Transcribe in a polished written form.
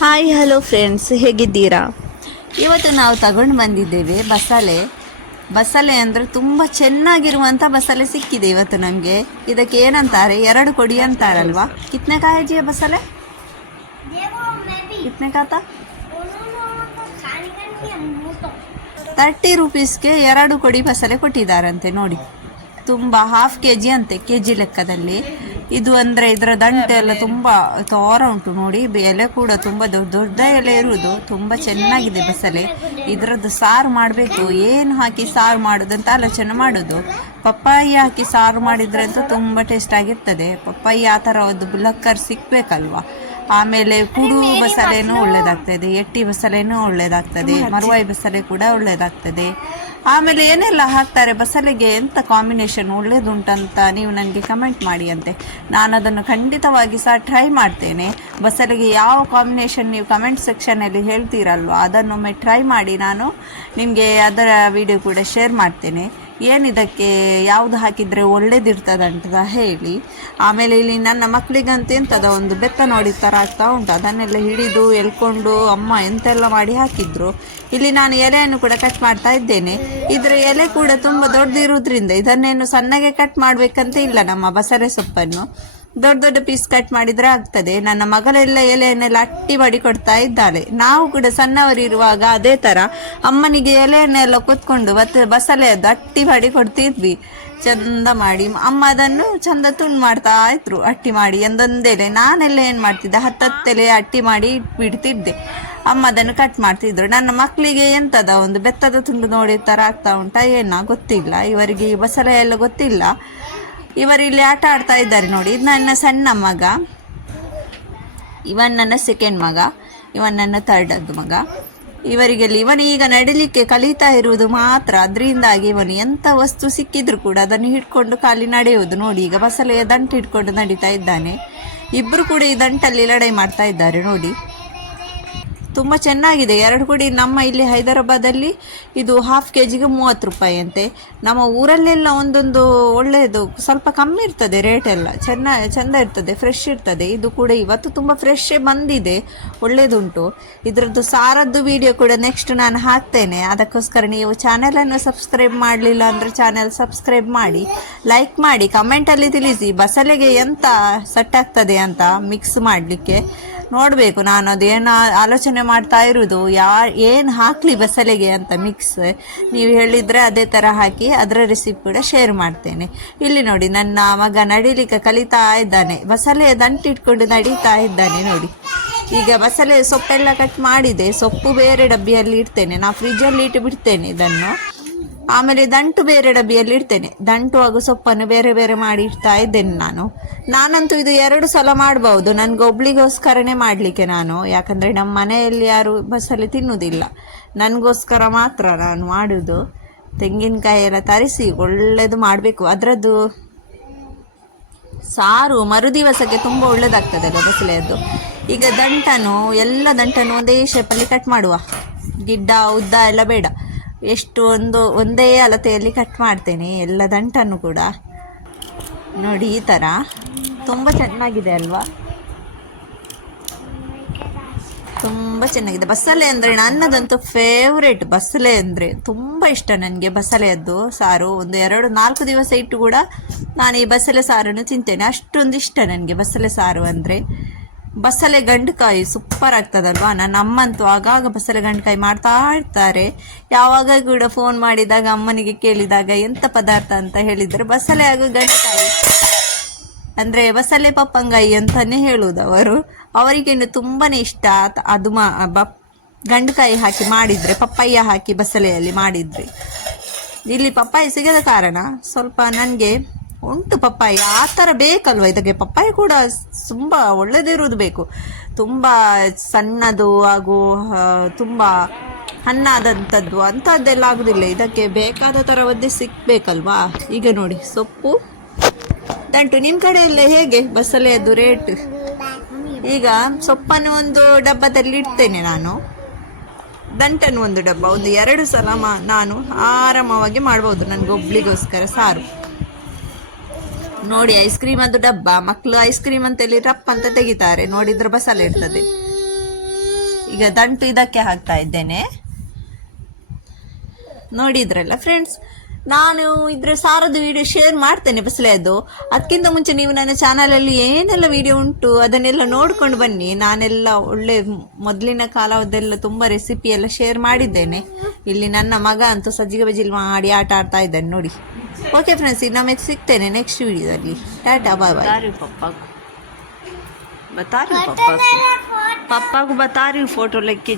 Hi hello friends, ಹೇಗಿದ್ದೀರಾ? ಇವತ್ತು ನಾವು ತಗೊಂಡು ಬಂದಿದ್ದೇವೆ ಬಸಳೆ ಅಂದರೆ ತುಂಬ ಚೆನ್ನಾಗಿರುವಂಥ ಬಸಳೆ ಸಿಕ್ಕಿದೆ ಇವತ್ತು ನಮಗೆ. ಇದಕ್ಕೆ ಏನಂತಾರೆ, 2 ಕೊಡಿ ಅಂತಾರಲ್ವಾ. ಕಿತ್ನೆ ಕಾಯಿಜಿಯ ಬಸಳೆ ಕಿತ್ನೆ ಕಾತ 30 ರೂಪೀಸ್ಗೆ 2 ಕೊಡಿ ಬಸಳೆ ಕೊಟ್ಟಿದ್ದಾರಂತೆ ನೋಡಿ. ತುಂಬ ಹಾಫ್ kg ಅಂತೆ, kg ಲೆಕ್ಕದಲ್ಲಿ. ಇದು ಅಂದರೆ ಇದರ ದಂಟೆ ಎಲ್ಲ ತುಂಬ ತೋರ ಉಂಟು ನೋಡಿ. ಎಲೆ ಕೂಡ ತುಂಬ ದೊಡ್ಡ ಎಲೆ ಇರುವುದು. ತುಂಬ ಚೆನ್ನಾಗಿದೆ ಬಸಳೆ. ಇದರದ್ದು ಸಾರು ಮಾಡಬೇಕು. ಏನು ಹಾಕಿ ಸಾರು ಮಾಡೋದಂತ ಆಲೋಚನೆ ಮಾಡೋದು. ಪಪ್ಪಾಯಿ ಹಾಕಿ ಸಾರು ಮಾಡಿದರೆ ಅಂತೂ ತುಂಬ ಟೇಸ್ಟ್ ಆಗಿರ್ತದೆ. ಪಪ್ಪಾಯಿ ಆ ಥರ ಒಂದು ಬುಲಕ್ಕರ್ ಸಿಕ್ಕಬೇಕಲ್ವ. ಆಮೇಲೆ ಕುಡು ಬಸಳೆನೂ ಒಳ್ಳೆಯದಾಗ್ತದೆ, ಎಟ್ಟಿ ಬಸಳೆನೂ ಒಳ್ಳೆಯದಾಗ್ತದೆ, ಮರುವಾಯಿ ಬಸಳೆ ಕೂಡ ಒಳ್ಳೆಯದಾಗ್ತದೆ. ಆಮೇಲೆ ಏನೆಲ್ಲ ಹಾಕ್ತಾರೆ ಬಸಳೆಗೆ, ಎಂಥ ಕಾಂಬಿನೇಷನ್ ಒಳ್ಳೆಯದುಂಟಂತ ನೀವು ನನಗೆ ಕಮೆಂಟ್ ಮಾಡಿ ಅಂತೆ. ನಾನು ಅದನ್ನು ಖಂಡಿತವಾಗಿ ಸಹ ಟ್ರೈ ಮಾಡ್ತೇನೆ. ಬಸಳೆಗೆ ಯಾವ ಕಾಂಬಿನೇಷನ್ ನೀವು ಕಮೆಂಟ್ ಸೆಕ್ಷನಲ್ಲಿ ಹೇಳ್ತೀರಲ್ವ, ಅದನ್ನೊಮ್ಮೆ ಟ್ರೈ ಮಾಡಿ ನಾನು ನಿಮಗೆ ಅದರ ವಿಡಿಯೋ ಕೂಡ ಶೇರ್ ಮಾಡ್ತೇನೆ. ಏನಿದಕ್ಕೆ ಯಾವುದು ಹಾಕಿದರೆ ಒಳ್ಳೇದಿರ್ತದಂತ ಹೇಳಿ. ಆಮೇಲೆ ಇಲ್ಲಿ ನನ್ನ ಮಕ್ಕಳಿಗಂತ ಎಂಥದ ಒಂದು ಬೆತ್ತ ನೋಡಿ ಥರ ಆಗ್ತಾ ಉಂಟು. ಅದನ್ನೆಲ್ಲ ಹಿಡಿದು ಎಳ್ಕೊಂಡು ಅಮ್ಮ ಎಂತೆಲ್ಲ ಮಾಡಿ ಹಾಕಿದ್ರು. ಇಲ್ಲಿ ನಾನು ಎಲೆಯನ್ನು ಕೂಡ ಕಟ್ ಮಾಡ್ತಾ ಇದ್ದೇನೆ. ಇದರ ಎಲೆ ಕೂಡ ತುಂಬ ದೊಡ್ಡದಿರೋದ್ರಿಂದ ಇದನ್ನೇನು ಸಣ್ಣಗೆ ಕಟ್ ಮಾಡಬೇಕಂತ ಇಲ್ಲ. ನಮ್ಮ ಬಸಳೆ ಸೊಪ್ಪನ್ನು ದೊಡ್ಡ ಪೀಸ್ ಕಟ್ ಮಾಡಿದರೆ ಆಗ್ತದೆ. ನನ್ನ ಮಗಳೆಲ್ಲ ಎಲೆಯನ್ನೆಲ್ಲ ಅಟ್ಟಿ ಮಾಡಿ ಕೊಡ್ತಾ ಇದ್ದಾಳೆ. ನಾವು ಕೂಡ ಸಣ್ಣವರಿರುವಾಗ ಅದೇ ಥರ ಅಮ್ಮನಿಗೆ ಎಲೆಯನ್ನೆಲ್ಲ ಕೊತ್ಕೊಂಡು ಬಸಳೆಯದ್ದು ಅಟ್ಟಿ ಮಾಡಿ ಕೊಡ್ತಿದ್ವಿ. ಚಂದ ಮಾಡಿ ಅಮ್ಮ ಅದನ್ನು ಚಂದ ತುಂಡು ಮಾಡ್ತಾ ಇದ್ರು, ಅಟ್ಟಿ ಮಾಡಿ ಒಂದೊಂದೆಲೆ. ನಾನೆಲ್ಲ ಏನು ಮಾಡ್ತಿದ್ದೆ, 10 ಎಲೆ ಅಟ್ಟಿ ಮಾಡಿ ಬಿಡ್ತಿದ್ದೆ. ಅಮ್ಮ ಅದನ್ನು ಕಟ್ ಮಾಡ್ತಿದ್ರು. ನನ್ನ ಮಕ್ಕಳಿಗೆ ಎಂಥದ ಒಂದು ಬೆತ್ತದ ತುಂಡು ನೋಡಿ ಥರ ಆಗ್ತಾ ಉಂಟಾ ಏನೋ ಗೊತ್ತಿಲ್ಲ. ಇವರಿಗೆ ಈ ಬಸಳೆ ಎಲ್ಲ ಗೊತ್ತಿಲ್ಲ. ಇವರಿಲ್ಲಿ ಆಟ ಆಡ್ತಾ ಇದ್ದಾರೆ ನೋಡಿ. ಇದು ನನ್ನ ಸಣ್ಣ ಮಗ, ಇವನ್ ನನ್ನ ಸೆಕೆಂಡ್ ಮಗ, ಇವನ್ ನನ್ನ ಥರ್ಡದ್ದು ಮಗ. ಇವನೀಗ ನಡಿಲಿಕ್ಕೆ ಕಲಿತಾ ಇರುವುದು ಮಾತ್ರ. ಅದರಿಂದಾಗಿ ಇವನು ಎಂಥ ವಸ್ತು ಸಿಕ್ಕಿದ್ರು ಕೂಡ ಅದನ್ನು ಹಿಡ್ಕೊಂಡು ಖಾಲಿ ನಡೆಯುವುದು ನೋಡಿ. ಈಗ ಬಸಳೆಯ ದಂಟು ಹಿಡ್ಕೊಂಡು ನಡೀತಾ ಇದ್ದಾನೆ. ಇಬ್ಬರು ಕೂಡ ಈ ದಂಟಲ್ಲಿ ಲಡಾಯಿ ಮಾಡ್ತಾ ಇದ್ದಾರೆ ನೋಡಿ. ತುಂಬ ಚೆನ್ನಾಗಿದೆ 2 ಕೊಡಿ. ನಮ್ಮ ಇಲ್ಲಿ ಹೈದರಾಬಾದಲ್ಲಿ ಇದು ಹಾಫ್ kgಗೆ 30 ರೂಪಾಯಿ ಅಂತೆ. ನಮ್ಮ ಊರಲ್ಲೆಲ್ಲ ಒಂದೊಂದು ಒಳ್ಳೆಯದು ಸ್ವಲ್ಪ ಕಮ್ಮಿ ಇರ್ತದೆ ರೇಟ್ ಎಲ್ಲ. ಚೆಂದ ಇರ್ತದೆ, ಫ್ರೆಶ್ ಇರ್ತದೆ. ಇದು ಕೂಡ ಇವತ್ತು ತುಂಬ ಫ್ರೆಶ್ಶೇ ಬಂದಿದೆ, ಒಳ್ಳೆಯದುಂಟು. ಇದರದ್ದು ಸಾರದ್ದು ವಿಡಿಯೋ ಕೂಡ ನೆಕ್ಸ್ಟ್ ನಾನು ಹಾಕ್ತೇನೆ. ಅದಕ್ಕೋಸ್ಕರ ನೀವು ಚಾನೆಲನ್ನು ಸಬ್ಸ್ಕ್ರೈಬ್ ಮಾಡಲಿಲ್ಲ ಅಂದರೆ ಚಾನೆಲ್ ಸಬ್ಸ್ಕ್ರೈಬ್ ಮಾಡಿ, ಲೈಕ್ ಮಾಡಿ, ಕಮೆಂಟಲ್ಲಿ ತಿಳಿಸಿ ಬಸಳೆಗೆ ಎಂಥ ಸೆಟ್ ಆಗ್ತದೆ ಅಂತ ಮಿಕ್ಸ್ ಮಾಡಲಿಕ್ಕೆ. ನೋಡಬೇಕು, ನಾನು ಅದೇನು ಆಲೋಚನೆ ಮಾಡ್ತಾ ಇರೋದು, ಏನು ಹಾಕಲಿ ಬಸಳೆಗೆ ಅಂತ ಮಿಕ್ಸ್. ನೀವು ಹೇಳಿದರೆ ಅದೇ ಥರ ಹಾಕಿ ಅದರ ರೆಸಿಪಿ ಕೂಡ ಶೇರ್ ಮಾಡ್ತೇನೆ. ಇಲ್ಲಿ ನೋಡಿ, ನನ್ನ ಮಗ ನಡಿಲಿಕ್ಕೆ ಕಲಿತಾ ಇದ್ದಾನೆ. ಬಸಳೆ ದಂಟಿಟ್ಕೊಂಡು ನಡೀತಾ ಇದ್ದಾನೆ ನೋಡಿ. ಈಗ ಬಸಳೆ ಸೊಪ್ಪೆಲ್ಲ ಕಟ್ ಮಾಡಿದೆ. ಸೊಪ್ಪು ಬೇರೆ ಡಬ್ಬಿಯಲ್ಲಿ ಇಡ್ತೇನೆ, ನಾನು ಫ್ರಿಜ್ಜಲ್ಲಿ ಇಟ್ಟು ಬಿಡ್ತೇನೆ ಇದನ್ನು. ಆಮೇಲೆ ದಂಟು ಬೇರೆ ಡಬ್ಬಿಯಲ್ಲಿ ಇಡ್ತೇನೆ. ದಂಟು ಹಾಗೂ ಸೊಪ್ಪನ್ನು ಬೇರೆ ಬೇರೆ ಮಾಡಿ ಇಡ್ತಾ ಇದ್ದೇನೆ ನಾನಂತೂ ಇದು 2 ಸಲ ಮಾಡ್ಬೋದು. ನನಗೆ ಒಬ್ಳಿಗೋಸ್ಕರನೇ ಮಾಡಲಿಕ್ಕೆ ನಾನು, ಯಾಕಂದರೆ ನಮ್ಮ ಮನೆಯಲ್ಲಿ ಯಾರು ಬಸಳೆ ತಿನ್ನುವುದಿಲ್ಲ. ನನಗೋಸ್ಕರ ಮಾತ್ರ ನಾನು ಮಾಡೋದು. ತೆಂಗಿನಕಾಯಿ ಎಲ್ಲ ತರಿಸಿ ಒಳ್ಳೆಯದು ಮಾಡಬೇಕು. ಅದರದ್ದು ಸಾರು ಮರುದಿವಸಕ್ಕೆ ತುಂಬ ಒಳ್ಳೆಯದಾಗ್ತದಲ್ಲ ಬಸಳೆಯದ್ದು. ಈಗ ಎಲ್ಲ ದಂಟನ್ನು ಒಂದೇ ಶೇಪಲ್ಲಿ ಕಟ್ ಮಾಡುವ. ಗಿಡ್ಡ ಉದ್ದ ಎಲ್ಲ ಬೇಡ, ಎಷ್ಟು ಒಂದೇ ಅಳತೆಯಲ್ಲಿ ಕಟ್ ಮಾಡ್ತೇನೆ ಎಲ್ಲ ದಂಟನ್ನು ಕೂಡ. ನೋಡಿ ಈ ಥರ ತುಂಬ ಚೆನ್ನಾಗಿದೆ ಅಲ್ವಾ, ತುಂಬ ಚೆನ್ನಾಗಿದೆ. ಬಸಳೆ ಅಂದರೆ ನನ್ನದಂತೂ ಫೇವ್ರೇಟ್. ಬಸಳೆ ಅಂದರೆ ತುಂಬ ಇಷ್ಟ ನನಗೆ. ಬಸಳೆಯದ್ದು ಸಾರು ಒಂದು 2-4 ದಿವಸ ಇಟ್ಟು ಕೂಡ ನಾನು ಈ ಬಸಳೆ ಸಾರನ್ನು ತಿಂತೇನೆ. ಅಷ್ಟೊಂದು ಇಷ್ಟ ನನಗೆ ಬಸಳೆ ಸಾರು ಅಂದರೆ. ಬಸಳೆ ಗಂಡುಕಾಯಿ ಸೂಪರ್ ಆಗ್ತದಲ್ವಾ. ನನ್ನ ಅಮ್ಮಂತೂ ಆಗಾಗ ಬಸಳೆ ಗಂಡುಕಾಯಿ ಮಾಡ್ತಾ ಇರ್ತಾರೆ. ಯಾವಾಗ ಕೂಡ ಫೋನ್ ಮಾಡಿದಾಗ ಅಮ್ಮನಿಗೆ ಕೇಳಿದಾಗ ಎಂಥ ಪದಾರ್ಥ ಅಂತ ಹೇಳಿದರೆ ಬಸಳೆ ಹಾಗೂ ಗಂಡುಕಾಯಿ ಅಂದರೆ ಬಸಳೆ ಪಪ್ಪಂಗಾಯಿ ಅಂತಲೇ ಹೇಳುವುದು ಅವರು. ಅವರಿಗೇನು ತುಂಬಾ ಇಷ್ಟ ಅದು ಗಂಡುಕಾಯಿ ಹಾಕಿ ಮಾಡಿದರೆ, ಪಪ್ಪಾಯ ಹಾಕಿ ಬಸಳೆಯಲ್ಲಿ ಮಾಡಿದರೆ. ಇಲ್ಲಿ ಪಪ್ಪಾಯ ಸಿಗದ ಕಾರಣ ಸ್ವಲ್ಪ ನನಗೆ ಉಂಟು ಪಪ್ಪಾಯ. ಆ ಥರ ಬೇಕಲ್ವ ಇದಕ್ಕೆ. ಪಪ್ಪಾಯ ಕೂಡ ತುಂಬ ಒಳ್ಳೆದಿರುವುದು ಬೇಕು. ತುಂಬ ಸಣ್ಣದು ಹಾಗೂ ತುಂಬ ಹಣ್ಣಾದಂಥದ್ದು ಅಂಥದ್ದೆಲ್ಲ ಆಗೋದಿಲ್ಲ. ಇದಕ್ಕೆ ಬೇಕಾದ ಥರ ಒದ್ದೆ ಸಿಕ್ಕಬೇಕಲ್ವಾ. ಈಗ ನೋಡಿ, ಸೊಪ್ಪು ದಂಟು. ನಿಮ್ಮ ಕಡೆಯಲ್ಲೇ ಹೇಗೆ ಬಸಳೆಯದ್ದು ರೇಟ್? ಈಗ ಸೊಪ್ಪನ್ನು ಒಂದು ಡಬ್ಬದಲ್ಲಿ ಇಡ್ತೇನೆ ನಾನು, ದಂಟನ್ನು ಒಂದು ಡಬ್ಬ. ಒಂದು 2 ಸಲ ನಾನು ಆರಾಮವಾಗಿ ಮಾಡ್ಬೋದು ನನಗೆ ಒಬ್ಳಿಗೋಸ್ಕರ ಸಾರು. ನೋಡಿ, ಐಸ್ ಕ್ರೀಮ್ ಅದು ಡಬ್ಬ. ಮಕ್ಕಳು ಐಸ್ ಕ್ರೀಮ್ ಅಂತೇಳಿ ರಪ್ ಅಂತ ತೆಗಿತಾರೆ. ನೋಡಿದ್ರೆ ಬಸಳೆ ಇರ್ತದೆ. ಈಗ ದಂಟು ಇದಕ್ಕೆ ಹಾಕ್ತಾ ಇದ್ದೇನೆ. ನೋಡಿದ್ರಲ್ಲ ಫ್ರೆಂಡ್ಸ್, ನಾನು ಇದ್ರ ಸಾರದ ವಿಡಿಯೋ ಶೇರ್ ಮಾಡ್ತೇನೆ ಬಸಳೆಯದ್ದು. ಅದಕ್ಕಿಂತ ಮುಂಚೆ ನೀವು ನನ್ನ ಚಾನಲಲ್ಲಿ ಏನೆಲ್ಲ ವಿಡಿಯೋ ಉಂಟು ಅದನ್ನೆಲ್ಲ ನೋಡ್ಕೊಂಡು ಬನ್ನಿ. ನಾನೆಲ್ಲ ಒಳ್ಳೆ ಮೊದಲಿನ ಕಾಲದೆಲ್ಲ ತುಂಬ ರೆಸಿಪಿ ಎಲ್ಲ ಶೇರ್ ಮಾಡಿದ್ದೇನೆ. ಇಲ್ಲಿ ನನ್ನ ಮಗ ಅಂತೂ ಸಜ್ಜಿಗೆ ಬಜಿಲ್ ಮಾಡಿ ಆಟ ಆಡ್ತಾ ಇದ್ದಾನೆ ನೋಡಿ. ಓಕೆ ಫ್ರೆಂಡ್ಸ್, ಇನ್ನೊಮ್ಮೆ ಸಿಗ್ತೇನೆ ನೆಕ್ಸ್ಟ್ ವಿಡಿಯೋದಲ್ಲಿ. ಟಾಟಾ ಬಾಯ್ ಬಾಯ್. बता रही हूँ पापा को बता रही हूँ फोटो लेके